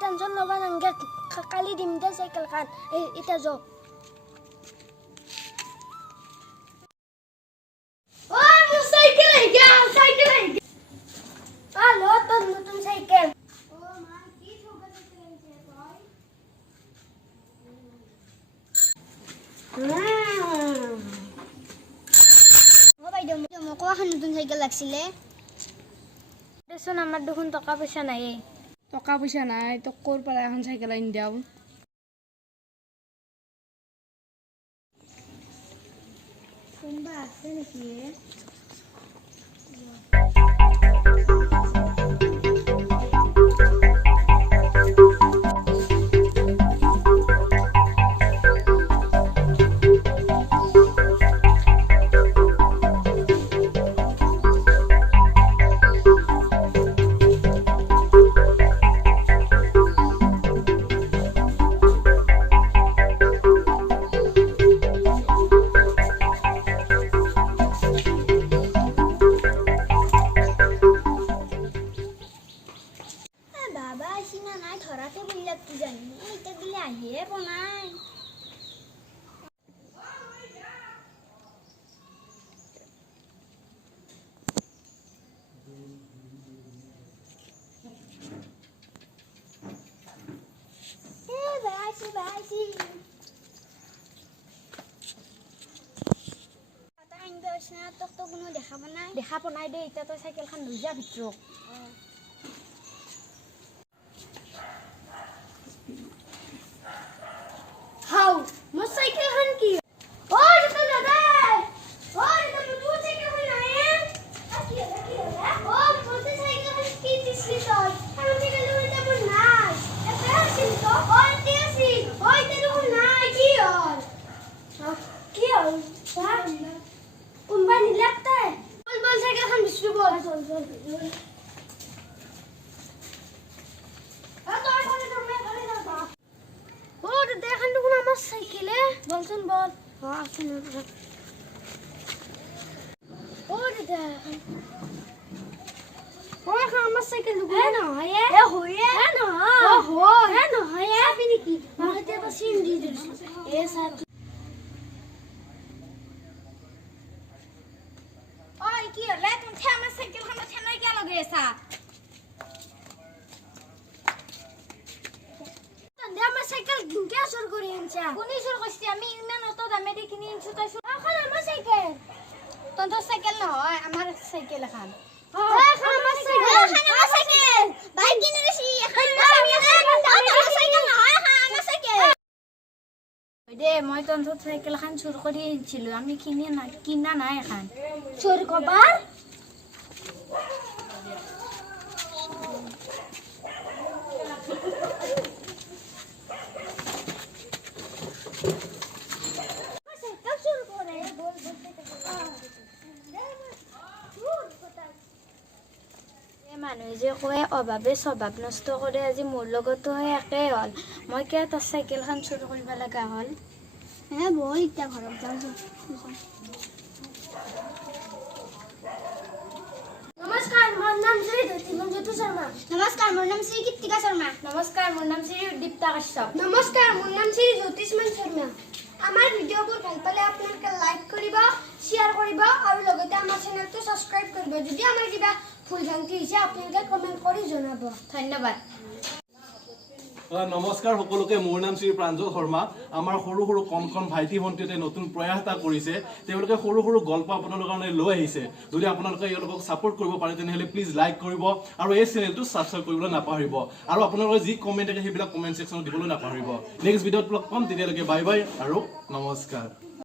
tension লবা নাংগে কালি দিম দে cycle খান এটা যো ও মো সাইকেল আই গা আলো তো নতুন সাইকেল ও মা কি ছোবা সাইকেল আইছে কই ও ভাই দম মকো এখন নতুন সাইকেল লাগছিলে দেশন আমার দেখুন টাকা পয়সা নাই তো কোর পারা এখন সাইকেল আইন দাও কোনবা আছে নাকি বাবা আসিনা নাই ধরাতে বললা তুই জানি এইটা দিলে আহিয়ে বনাই বাসি তো কোনো দেখা বনাই দে এটা তো সাইকেলখন লৈ যা ভিতৰত হাউ মোর সাইকেল খান কি ও এটা দাদা ও এটা নতুন সাইকেল খান নাই কি ও মোর সাইকেল খান কি দিছি তো আমি সাইকেল লই যাব নাই এটা আছে তো ও দিছি ও এটা লই নাই কি হল কোম্পানি লাগতে বল সাইকেল খান বিছু বল চল দেখান দেখুন আমার সাইকেলে বলছেন বল আসুন ও দাদা ও এখন আমার সাইকেল দেখুন না হয় এ হয়ে না ও হয় না হয় আপনি নাকি আমাকে তো সিম দিয়ে দিন এ সাথ ওই কি হল তুমি আমার সাইকেল খান ঠেনাই কে লাগাইছা আমার সাইকেল কে সর করে আনছা কোনি সর কইছি আমি ইমান অত দামে দি কিনি আনছো তাই এখন আমার সাইকেল তোর সাইকেল না হয় আমার সাইকেল এখন এখন আমার সাইকেল বাইক কিনে দিছি এখন আমার সাইকেল না হয় এখন আমার সাইকেল দে মই তোর সাইকেল এখন চুর করে আনছিল আমি কিনা নাই এখন চুর কবার মানুহে যে কয় অভাৱে স্বভাৱ নষ্ট কৰে আজি মোৰ লগতো একেই হ'ল মই কিয় তাৰ চাইকেলখন চুৰ কৰিব লগা হ'ল হে বল এতিয়া ঘৰত যাওঁ নমস্কাৰ মোৰ নাম শ্ৰী জ্যোতি শৰ্মা নমস্কাৰ মোৰ নাম শ্ৰী কীৰ্তিকা শৰ্মা নমস্কাৰ মোৰ নাম শ্ৰী দীপ্তা কাশ্যপ নমস্কাৰ মোৰ নাম শ্ৰী জ্যোতিষমান শৰ্মা আমাৰ ভিডিঅ'বোৰ ভাল পালে আপোনালোকে লাইক কৰিব শ্বেয়াৰ কৰিব আৰু লগতে আমাৰ চেনেলটো সাবস্ক্ৰাইব কৰিব যদি আমাৰ কিবা ফুল ভ্ৰান্তি হৈছে আপোনালোকে কমেন্ট কৰি জনাব ধন্যবাদ নমস্কাৰ সকলোকে মোৰ নাম শ্ৰী প্ৰাঞ্জল শৰ্মা আমাৰ সৰু সৰু কণ ভাইটি ভণ্টিতে নতুন প্ৰয়াস এটা কৰিছে তেওঁলোকে সৰু সৰু গল্প আপোনালোকৰ কাৰণে লৈ আহিছে যদি আপোনালোকে ইহঁতক সাপোৰ্ট কৰিব পাৰে তেনেহলে প্লিজ লাইক কৰিব আৰু এই চেনেলটো সাবস্ক্ৰাইব কৰিবলৈ নাপাহৰিব আৰু আপোনালোকে যি কমেন্ট আছে সেইবিলাক কমেন্ট সেকশনত দিবলৈ নাপাহৰিব নেক্সট ভিডিঅ'ত লগ পাম তেতিয়ালৈকে বাই বাই আৰু নমস্কাৰ